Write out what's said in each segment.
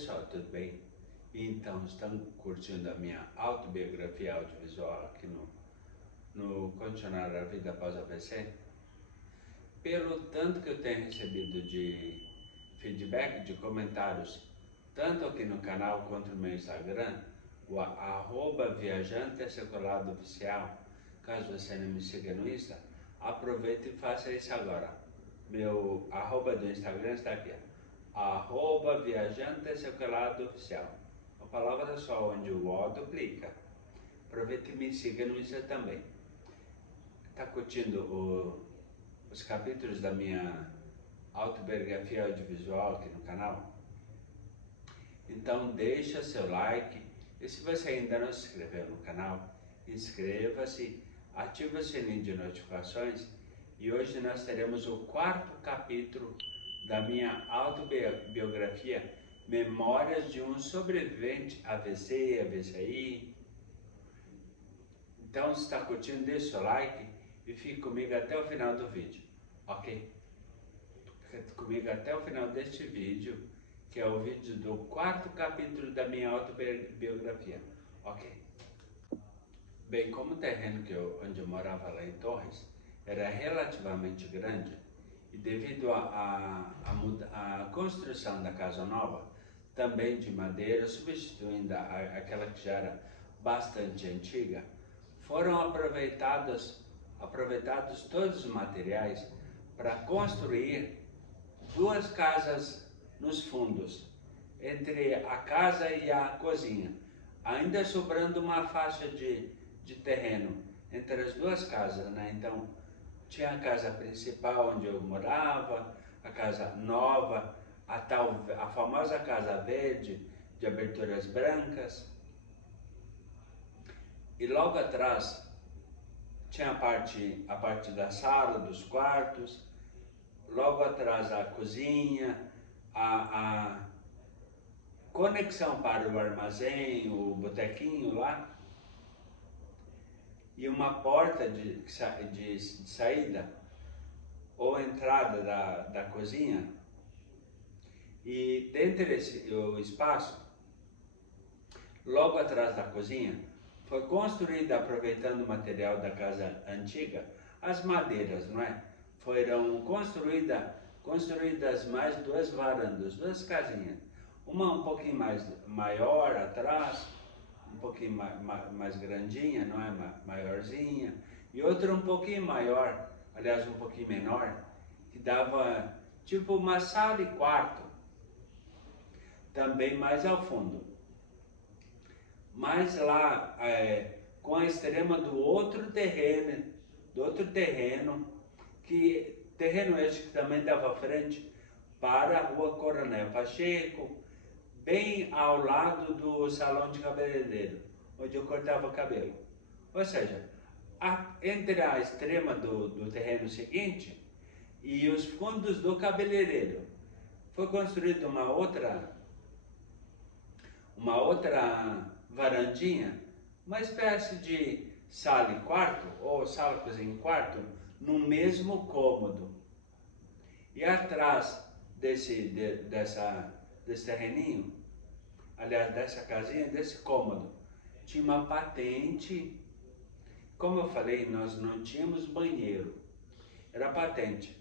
pessoal, tudo bem? Então, estão curtindo a minha autobiografia audiovisual aqui no Continuar a Vida Após a AVC? Pelo tanto que eu tenho recebido de feedback, de comentários, tanto aqui no canal quanto no meu Instagram, o @viajanteseculado oficial, caso você não me siga no Insta, aproveite e faça isso agora. Meu arroba do Instagram está aqui, @viajanteseculado oficial. Uma palavra só, onde o O duplica. Aproveite e me siga no Insta também. Está curtindo os capítulos da minha autobiografia audiovisual aqui no canal? Então deixa seu like, e se você ainda não se inscreveu no canal, inscreva-se, ative o sininho de notificações, e hoje nós teremos o 4º capítulo da minha autobiografia Memórias de um Sobrevivente AVC, AVCI. Então, se está curtindo, deixa o like e fique comigo até o final do vídeo, ok? Fique comigo até o final deste vídeo, que é o vídeo do 4º capítulo da minha autobiografia, ok? Bem, como o terreno onde eu morava lá em Torres era relativamente grande, e devido à construção da casa nova, também de madeira, substituindo aquela que já era bastante antiga, foram aproveitados todos os materiais para construir 2 casas nos fundos, entre a casa e a cozinha, ainda sobrando uma faixa de terreno entre as 2 casas, né? Então, tinha a casa principal onde eu morava, a casa nova, a famosa casa verde, de aberturas brancas, e logo atrás tinha a parte da sala, dos quartos, logo atrás a cozinha, a conexão para o armazém, o botequinho lá, e uma porta de saída ou entrada da cozinha. E dentro o espaço, logo atrás da cozinha, foi construída, aproveitando o material da casa antiga, as madeiras, não é? Foram construídas mais 2 varandas, 2 casinhas. Uma um pouquinho maior atrás, um pouquinho mais grandinha, não é? Maiorzinha. E outra um pouquinho maior, aliás, um pouquinho menor, que dava tipo uma sala e quarto, também mais ao fundo. Mas lá, com a extrema do outro terreno, terreno este que também dava frente para a Rua Coronel Pacheco, bem ao lado do salão de cabeleireiro, onde eu cortava cabelo. Ou seja, entre a extrema do terreno seguinte e os fundos do cabeleireiro, foi construída uma outra varandinha, uma espécie de sala e quarto, ou sala, cozinha e quarto, no mesmo cômodo. E atrás desse terreninho, aliás, dessa casinha, desse cômodo, tinha uma patente. Como eu falei, nós não tínhamos banheiro, era patente.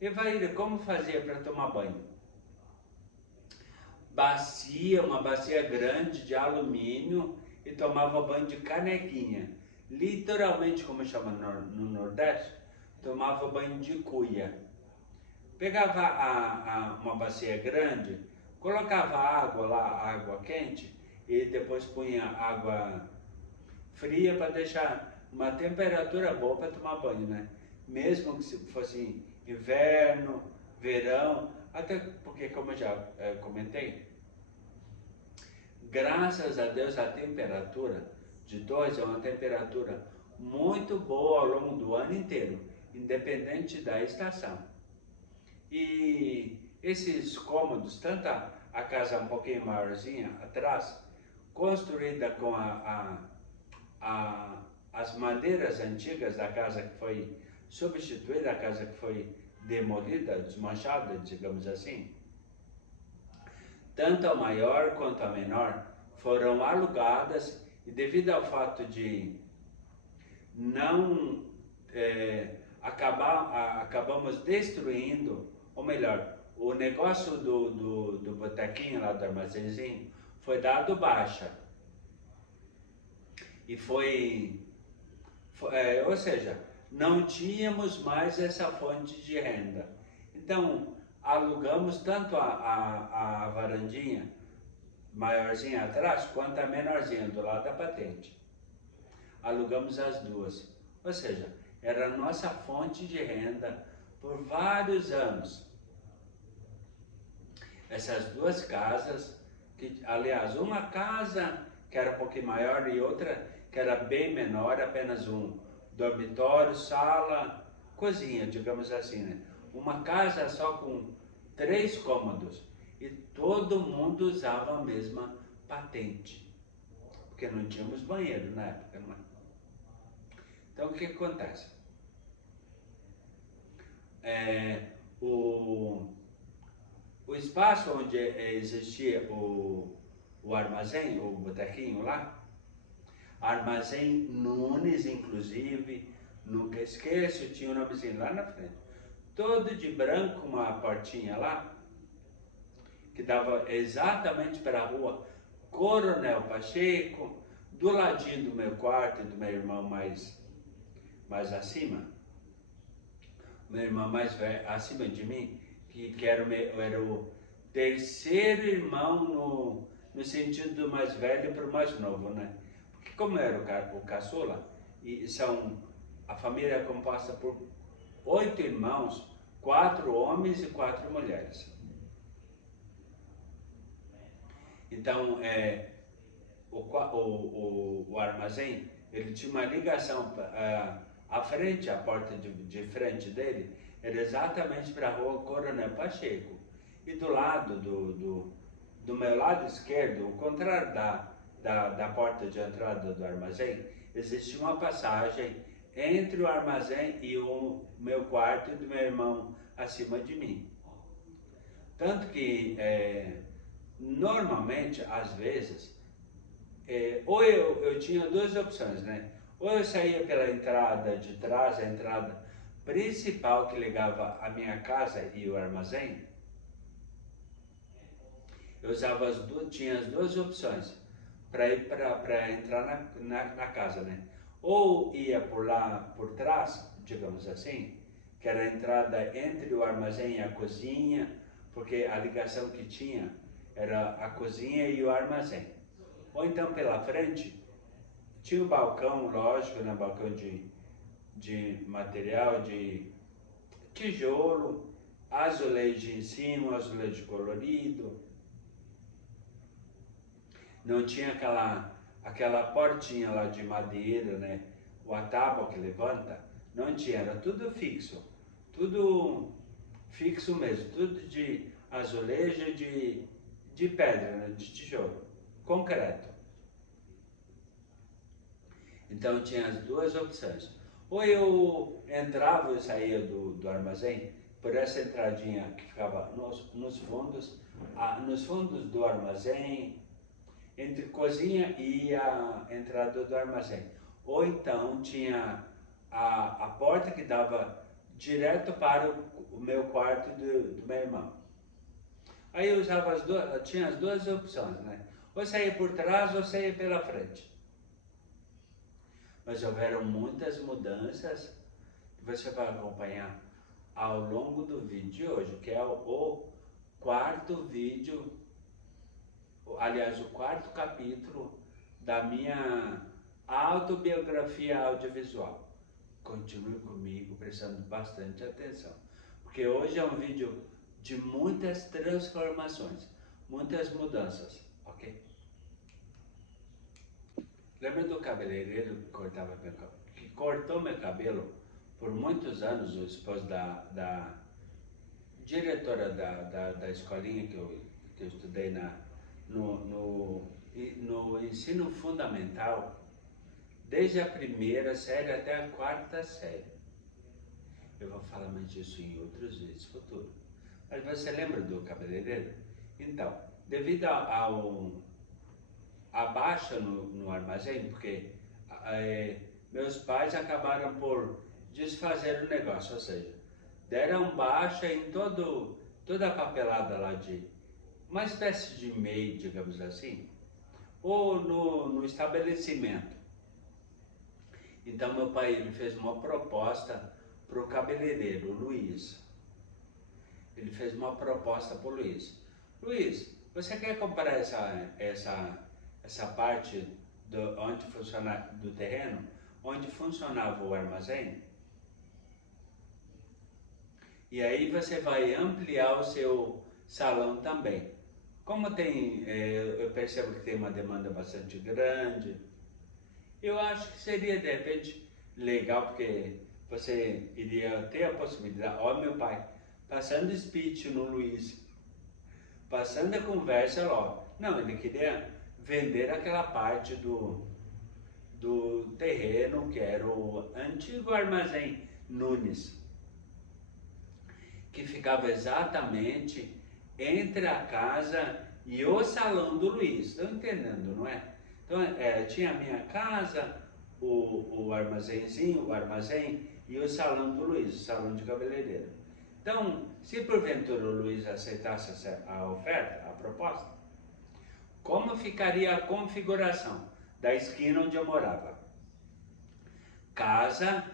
E Vaíra, como fazia para tomar banho? Uma bacia grande de alumínio, e tomava banho de canequinha. Literalmente, como chama no Nordeste, tomava banho de cuia. Pegava uma bacia grande, colocava água lá, água quente, e depois punha água fria para deixar uma temperatura boa para tomar banho, né? Mesmo que se fosse inverno, verão, até porque, como eu já comentei, graças a Deus a temperatura de 2 é uma temperatura muito boa ao longo do ano inteiro, independente da estação. E esses cômodos, tanto a casa um pouquinho maiorzinha atrás, construída com as madeiras antigas da casa que foi substituída, a casa que foi demolida, desmanchada, digamos assim, tanto a maior quanto a menor, foram alugadas e devido ao fato de não acabamos destruindo, ou melhor, o negócio do botequinho lá do armazenzinho foi dado baixa. E ou seja, não tínhamos mais essa fonte de renda. Então, alugamos tanto a varandinha maiorzinha atrás, quanto a menorzinha do lado da patente. Alugamos as duas. Ou seja, era a nossa fonte de renda por vários anos. Essas duas casas, aliás, uma casa que era um pouquinho maior e outra que era bem menor, apenas um dormitório, sala, cozinha, digamos assim, né? Uma casa só com 3 cômodos e todo mundo usava a mesma patente, porque não tínhamos banheiro na época, não é? Então o que acontece? O espaço onde existia o armazém, o botequinho lá, Armazém Nunes, inclusive, nunca esqueço, tinha um nomezinho lá na frente. Todo de branco, uma portinha lá, que dava exatamente para a rua Coronel Pacheco, do ladinho do meu quarto e do meu irmão mais acima. Meu irmão mais velho, acima de mim, que era o terceiro irmão no sentido do mais velho para o mais novo, né? Porque como era o caçula, a família é composta por 8 irmãos, 4 homens e 4 mulheres. Então, o armazém, ele tinha uma ligação à frente, a porta de frente dele, era exatamente para a rua Coronel Pacheco. E do lado, do meu lado esquerdo, o contrário da porta de entrada do armazém, existia uma passagem entre o armazém e o meu quarto e do meu irmão acima de mim. Tanto que, normalmente, às vezes, ou eu tinha 2 opções, né? Ou eu saía pela entrada de trás, a entrada principal que ligava a minha casa e o armazém. Eu tinha as 2 opções para entrar na casa, né? Ou ia por lá, por trás, digamos assim, que era a entrada entre o armazém e a cozinha, porque a ligação que tinha era a cozinha e o armazém. Ou então pela frente, tinha o balcão, lógico, né? Balcão de material, de tijolo, azulejo em cima, azulejo colorido. Não tinha aquela portinha lá de madeira, né? O a tábua que levanta, não tinha, era tudo fixo mesmo, tudo de azulejo, de pedra, né? De tijolo, concreto. Então tinha as 2 opções. Ou eu entrava e saía do armazém por essa entradinha que ficava nos fundos do armazém, entre cozinha e a entrada do armazém. Ou então tinha a porta que dava direto para o meu quarto do meu irmão. Aí eu tinha as 2 opções, né? Ou saía por trás ou saía pela frente. Mas houveram muitas mudanças que você vai acompanhar ao longo do vídeo de hoje, que é o 4º vídeo, aliás, o 4º capítulo da minha autobiografia audiovisual. Continue comigo, prestando bastante atenção, porque hoje é um vídeo de muitas transformações, muitas mudanças, ok? Lembra do cabeleireiro que cortou meu cabelo por muitos anos, o esposo da diretora da escolinha que eu estudei no ensino fundamental, desde a 1ª série até a 4ª série. Eu vou falar mais disso em outros vídeos futuros. Mas você lembra do cabeleireiro? Então, devido a baixa no armazém, porque meus pais acabaram por desfazer o negócio, ou seja, deram baixa em toda a papelada lá de uma espécie de MEI, digamos assim, ou no estabelecimento. Então meu pai ele fez uma proposta para o cabeleireiro, Luiz. Ele fez uma proposta para o Luiz. Luiz, você quer comprar essa parte do terreno onde funcionava o armazém? E aí você vai ampliar o seu salão também. Como eu percebo que tem uma demanda bastante grande, eu acho que seria de repente legal, porque você iria ter a possibilidade, ó meu pai, passando speech no Luiz, passando a conversa lá, não, ele queria vender aquela parte do terreno que era o antigo armazém Nunes, que ficava exatamente entre a casa e o salão do Luiz. Estão entendendo, não é? Então, tinha a minha casa, o armazenzinho, o armazém e o salão do Luiz, o salão de cabeleireiro. Então, se porventura o Luiz aceitasse a oferta, a proposta, como ficaria a configuração da esquina onde eu morava? Casa,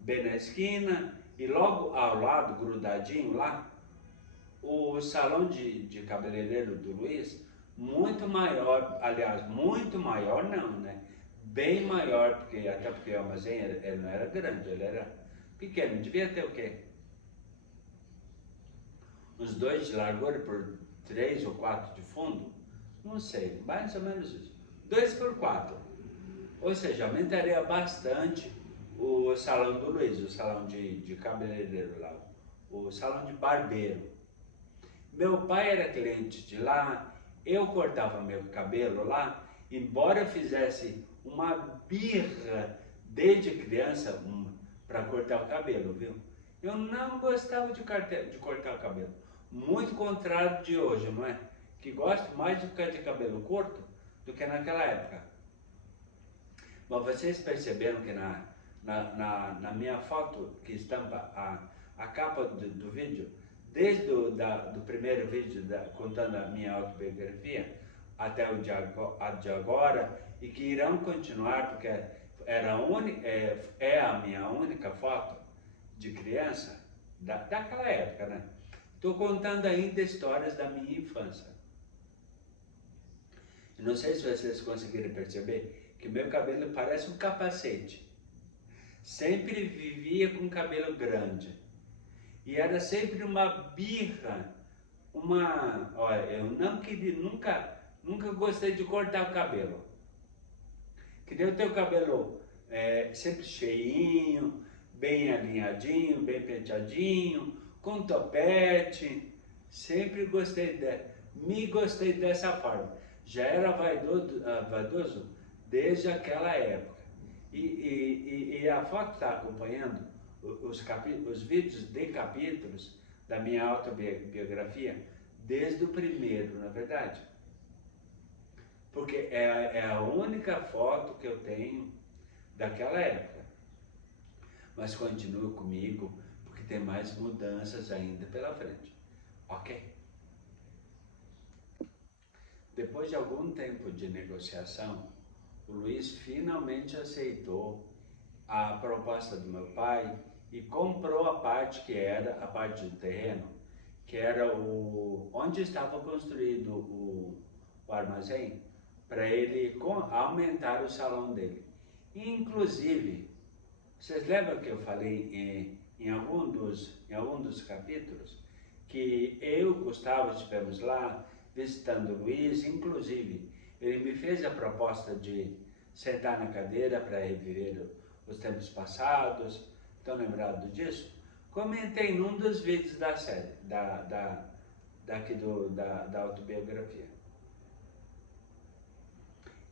bem na esquina, e logo ao lado, grudadinho lá, o salão de cabeleireiro do Luiz, muito maior, aliás, muito maior não, né? Bem maior, até porque o armazém ele não era grande, ele era pequeno, devia ter o quê? Uns 2 de largura por 3 ou 4 de fundo? Não sei, mais ou menos isso. 2 por 4. Ou seja, aumentaria bastante o salão do Luiz, o salão de cabeleireiro lá, o salão de barbeiro. Meu pai era cliente de lá, eu cortava meu cabelo lá, embora eu fizesse uma birra desde criança para cortar o cabelo, viu? Eu não gostava de cortar o cabelo, muito contrário de hoje, não é? Que gosto mais de ficar de cabelo curto do que naquela época. Mas vocês perceberam que na minha foto que estampa a capa do vídeo, desde do primeiro vídeo contando a minha autobiografia até o de agora, e que irão continuar, porque é a minha única foto de criança daquela época, né? Estou contando ainda histórias da minha infância. Eu não sei se vocês conseguiram perceber que meu cabelo parece um capacete. Sempre vivia com cabelo grande. E era sempre uma birra, olha, eu não queria, nunca gostei de cortar o cabelo. Queria ter o cabelo sempre cheinho, bem alinhadinho, bem penteadinho, com topete. Sempre gostei dessa forma. Já era vaidoso desde aquela época. E a foto está acompanhando os vídeos de capítulos da minha autobiografia desde o primeiro, na verdade. Porque é a única foto que eu tenho daquela época. Mas continua comigo, porque tem mais mudanças ainda pela frente. Ok? Depois de algum tempo de negociação, o Luiz finalmente aceitou a proposta do meu pai e comprou a parte que era a parte do terreno, que era onde estava construído o armazém, para ele aumentar o salão dele. Inclusive, vocês lembram que eu falei em algum dos capítulos que eu e o Gustavo estivemos lá visitando o Luiz, inclusive ele me fez a proposta de sentar na cadeira para reviver os tempos passados. Estão lembrados disso? Comentei num dos vídeos da série, da autobiografia.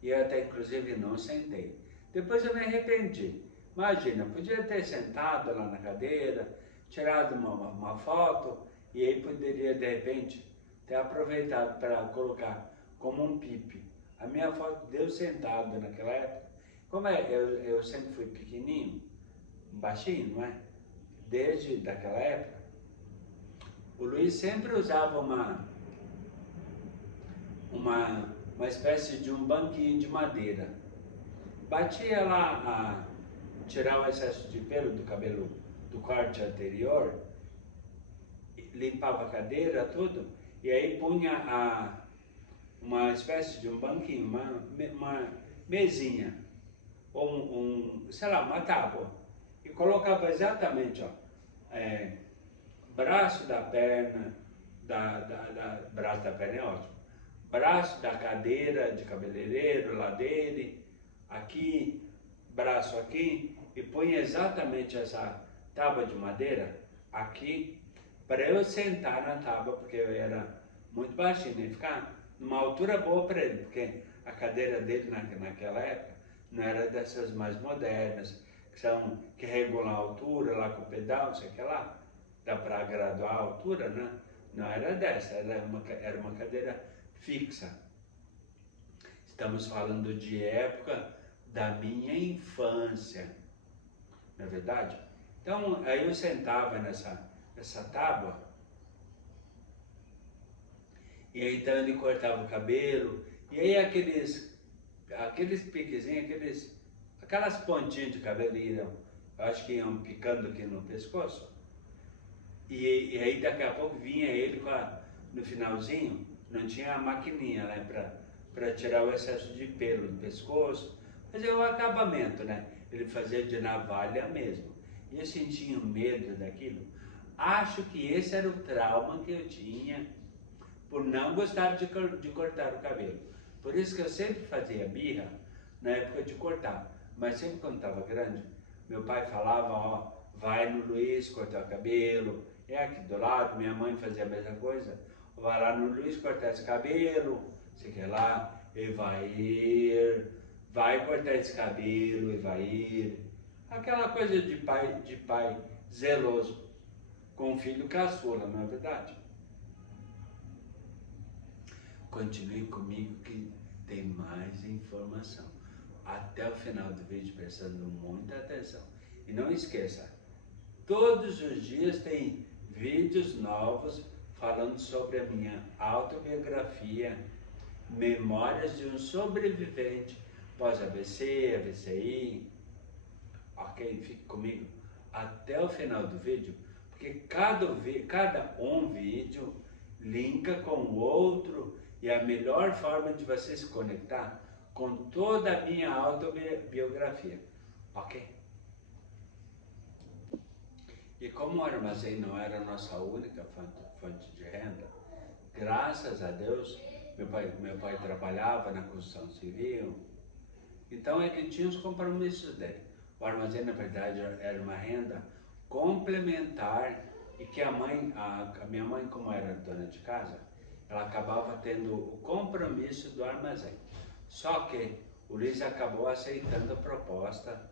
E eu até inclusive não sentei. Depois eu me arrependi. Imagina, eu podia ter sentado lá na cadeira, tirado uma foto, e aí poderia de repente ter aproveitado para colocar como um pipe a minha foto de eu sentado naquela época. Como eu sempre fui pequenininho, baixinho, não é? Desde daquela época, o Luiz sempre usava uma espécie de um banquinho de madeira. Batia lá a tirar o excesso de pelo do cabelo do corte anterior, limpava a cadeira, tudo, e aí punha uma espécie de um banquinho, uma mesinha, ou sei lá, uma tábua, e colocava exatamente, ó, braço da perna, braço da perna é ótimo, braço da cadeira de cabeleireiro lá dele, aqui, braço aqui, e punha exatamente essa tábua de madeira aqui, para eu sentar na tábua, porque eu era muito baixinho, né? Ficar numa altura boa para ele, porque a cadeira dele naquela época não era dessas mais modernas, que regulam a altura lá com o pedal, não sei o que lá, dá para graduar a altura, né? Não era dessa, era uma cadeira fixa. Estamos falando de época da minha infância, não é verdade? Então, aí eu sentava nessa tábua, e aí então ele cortava o cabelo, e aí aqueles piquezinhos, aquelas pontinhas de cabelo eu acho que iam picando aqui no pescoço, e aí daqui a pouco vinha ele no finalzinho, não tinha a maquininha, né, para tirar o excesso de pelo do pescoço, fazer o acabamento, né, ele fazia de navalha mesmo, e eu sentia medo daquilo. Acho que esse era o trauma que eu tinha por não gostar de cortar o cabelo. Por isso que eu sempre fazia birra na época de cortar. Mas sempre quando estava grande, meu pai falava, ó, vai no Luiz cortar o cabelo. É aqui do lado, minha mãe fazia a mesma coisa. Vai lá no Luiz cortar esse cabelo, você quer lá, e vai ir, vai cortar esse cabelo, e vai ir. Aquela coisa de pai zeloso com o filho caçula, não é verdade? Continue comigo que tem mais informação. Até o final do vídeo, prestando muita atenção. E não esqueça, todos os dias tem vídeos novos falando sobre a minha autobiografia, memórias de um sobrevivente pós-AVC, AVCI. Ok? Fique comigo até o final do vídeo, porque cada um vídeo linka com o outro e a melhor forma de você se conectar com toda a minha autobiografia, ok? E como o armazém não era a nossa única fonte de renda, graças a Deus, meu pai trabalhava na construção civil, então ele tinha os compromissos dele. O armazém, na verdade, era uma renda complementar e que a minha mãe, como era dona de casa, ela acabava tendo o compromisso do armazém. Só que o Luiz acabou aceitando a proposta,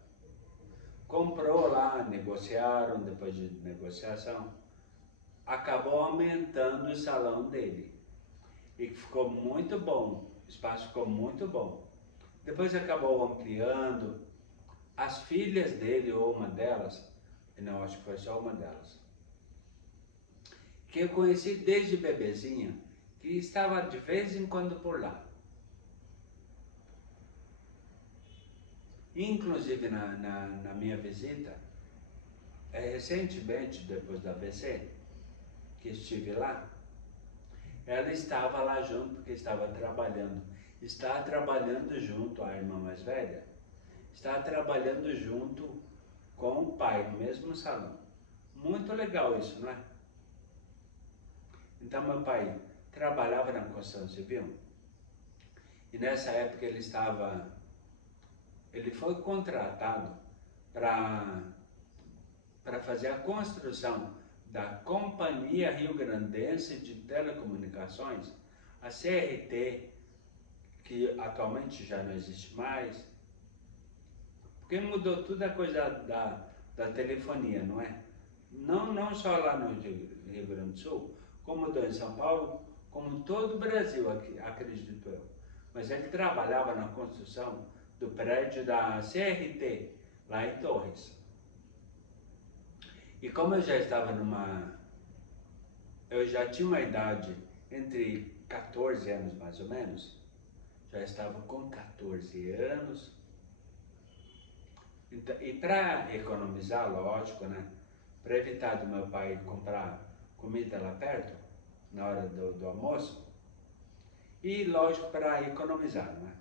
comprou lá, negociaram, depois de negociação, acabou aumentando o salão dele. E ficou muito bom, o espaço ficou muito bom. Depois acabou ampliando, as filhas dele, ou uma delas, não, acho que foi só uma delas, que eu conheci desde bebezinha, que estava de vez em quando por lá. Inclusive na minha visita, recentemente, depois da AVC, que estive lá, ela estava lá junto porque estava trabalhando. Está trabalhando junto, a irmã mais velha, está trabalhando junto com o pai, no mesmo salão. Muito legal isso, não é? Então meu pai trabalhava na construção civil e nessa época ele foi contratado para fazer a construção da Companhia Rio Grandense de Telecomunicações, a CRT, que atualmente já não existe mais, porque mudou toda a coisa da telefonia, não é? Não só lá no Rio Grande do Sul, como mudou em São Paulo, como todo o Brasil, acredito eu. Mas ele trabalhava na construção do prédio da CRT, lá em Torres. E como eu já estava eu já tinha uma idade entre 14 anos mais ou menos, já estava com 14 anos, então, e para economizar, lógico, né, para evitar do meu pai comprar comida lá perto, na hora do almoço, e lógico para economizar, né?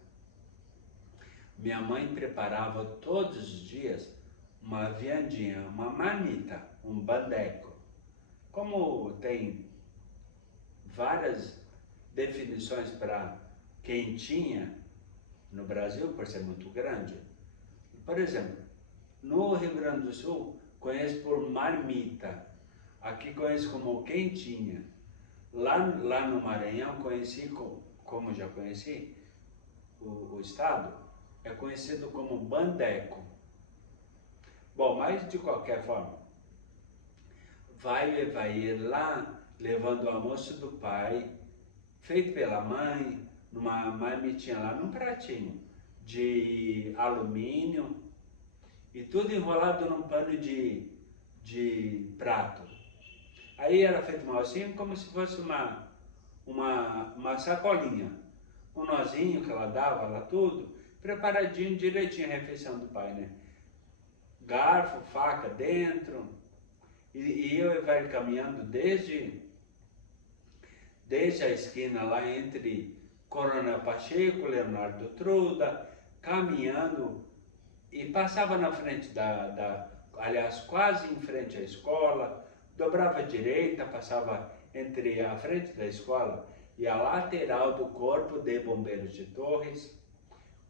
Minha mãe preparava todos os dias uma viandinha, uma marmita, um bandeco. Como tem várias definições para quentinha no Brasil, por ser muito grande. Por exemplo, no Rio Grande do Sul, conheço por marmita. Aqui conheço como quentinha. Lá no Maranhão, conheci, como já conheci, o estado, é conhecido como bandeco. Bom, mas de qualquer forma, vai ir lá levando o almoço do pai, feito pela mãe, numa marmitinha lá, num pratinho de alumínio e tudo enrolado num pano de prato. Aí era feito mal assim, como se fosse uma sacolinha, um nozinho que ela dava lá tudo, preparadinho direitinho a refeição do pai, né? Garfo, faca dentro, e eu e vai caminhando desde a esquina lá entre Coronel Pacheco, Leonardo Truda, caminhando e passava na frente aliás, quase em frente à escola, dobrava à direita, passava entre a frente da escola e a lateral do Corpo de Bombeiros de Torres,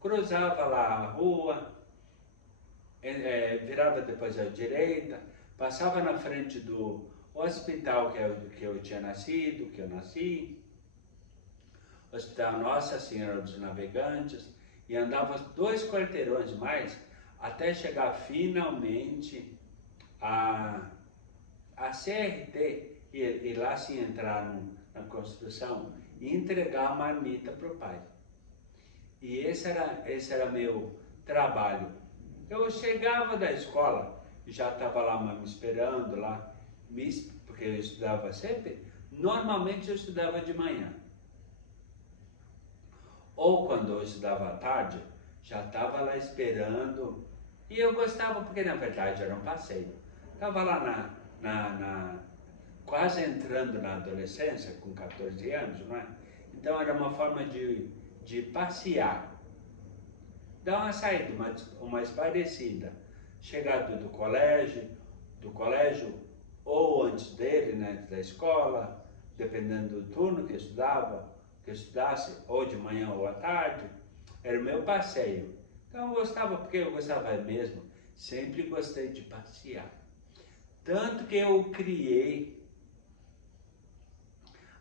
cruzava lá a rua, virava depois à direita, passava na frente do hospital que eu tinha nascido, que eu nasci, Hospital Nossa Senhora dos Navegantes, e andava 2 quarteirões mais até chegar finalmente a CRT e lá se entrar na construção e entregar a marmita para o pai. E esse era meu trabalho. Eu chegava da escola, já estava lá me esperando, lá, porque eu estudava sempre, normalmente eu estudava de manhã. Ou quando eu estudava à tarde, já estava lá esperando. E eu gostava porque na verdade era um passeio. Estava lá quase entrando na adolescência, com 14 anos, não é? Então era uma forma de passear. Dar uma saída, uma espairecida. Chegado do colégio, ou antes dele, né, antes da escola, dependendo do turno que estudasse, ou de manhã ou à tarde, era o meu passeio. Então eu gostava, porque eu gostava mesmo, sempre gostei de passear. Tanto que eu criei,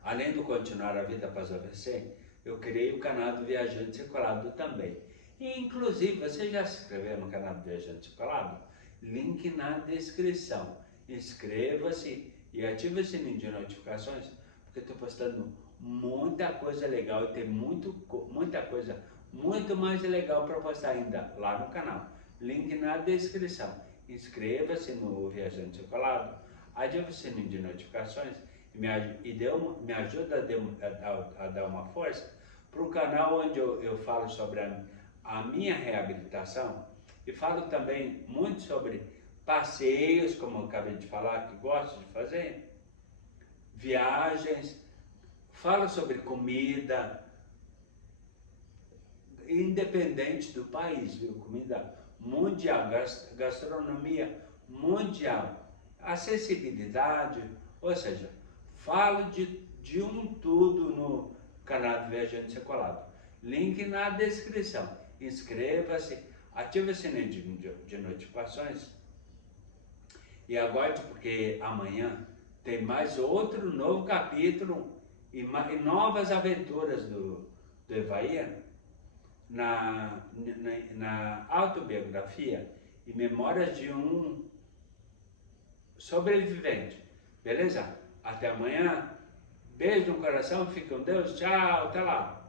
além do Continuar a Vida Após o AVC, eu criei o canal do Viajante Circulado também. E, inclusive, você já se inscreveu no canal do Viajante Circulado? Link na descrição. Inscreva-se e ative o sininho de notificações, porque eu estou postando muita coisa legal e tem muita coisa muito mais legal para postar ainda lá no canal. Link na descrição. Inscreva-se no Viajante Circulado, ative o sininho de notificações e me ajuda a dar uma força para o canal onde eu falo sobre a minha reabilitação e falo também muito sobre passeios, como eu acabei de falar, que gosto de fazer, viagens, falo sobre comida, independente do país, viu? Comida mundial, gastronomia mundial, acessibilidade, ou seja, falo de um tudo no canal do Viajante Circulado. Link na descrição. Inscreva-se, ative o sininho de notificações e aguarde, porque amanhã tem mais outro novo capítulo e novas aventuras do Evair na autobiografia e memórias de um sobrevivente. Beleza? Até amanhã. Beijo no coração, fique com Deus, tchau, até lá.